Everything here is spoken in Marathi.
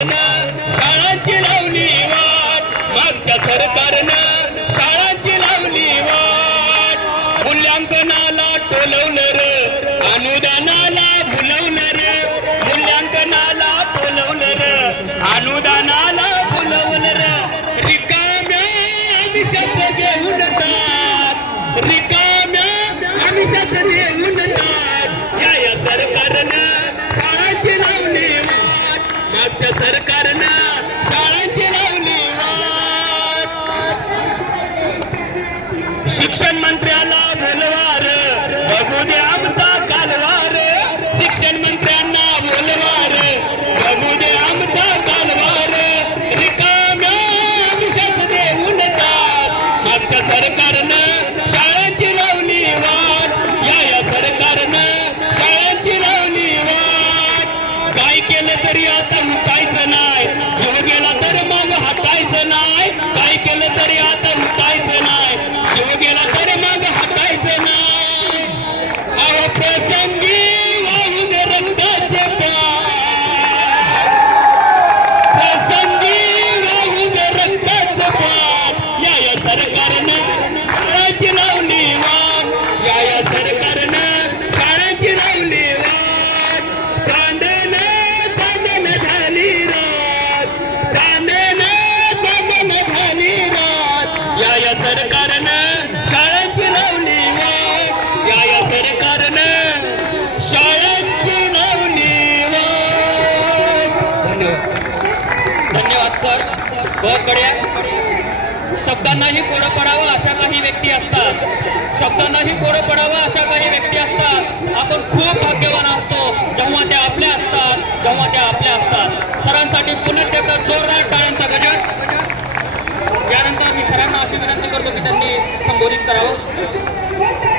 शाळांची लावली वाट मागच्या सरकारनं शाळांची लावली वाट. मूल्यांकनाला टोलवलं र अनुदानाला भुलवलं र मूल्यांकनाला टोलवलं र अनुदानाला भुलवलं र रिकाम्या आमिषाचं घेऊन जात रिकाम्या आमिषाचं घेऊन आजच्या सरकारनं शाळांची लावली शिक्षण मंत्र्याला बोलवार. बघू दे आमचा कालवार. शिक्षण मंत्र्यांना बोलवार. बघू दे आमचा कालवार. रिकाम्या विषात देऊन टाक सरकारनं शाळांची लावली वाट. या या सरकारनं शाळांची लावली वाट. काय केलं तरी आता धन्यवाद धन्यवाद सर बहुत बढिया। शब्दांनाही कोडं पडावं अशा काही व्यक्ती असतात. शब्दांनाही कोडं पडावं अशा काही व्यक्ती असतात. आपण खूप भाग्यवान असतो जेव्हा त्या आपल्या असतात जेव्हा त्या आपल्या असतात. सरांसाठी पुन्हा एकदा जोरदार टाळ्यांचा गजर. त्यानंतर मी सरांना अशी विनंती करतो की त्यांनी संबोधित करावं.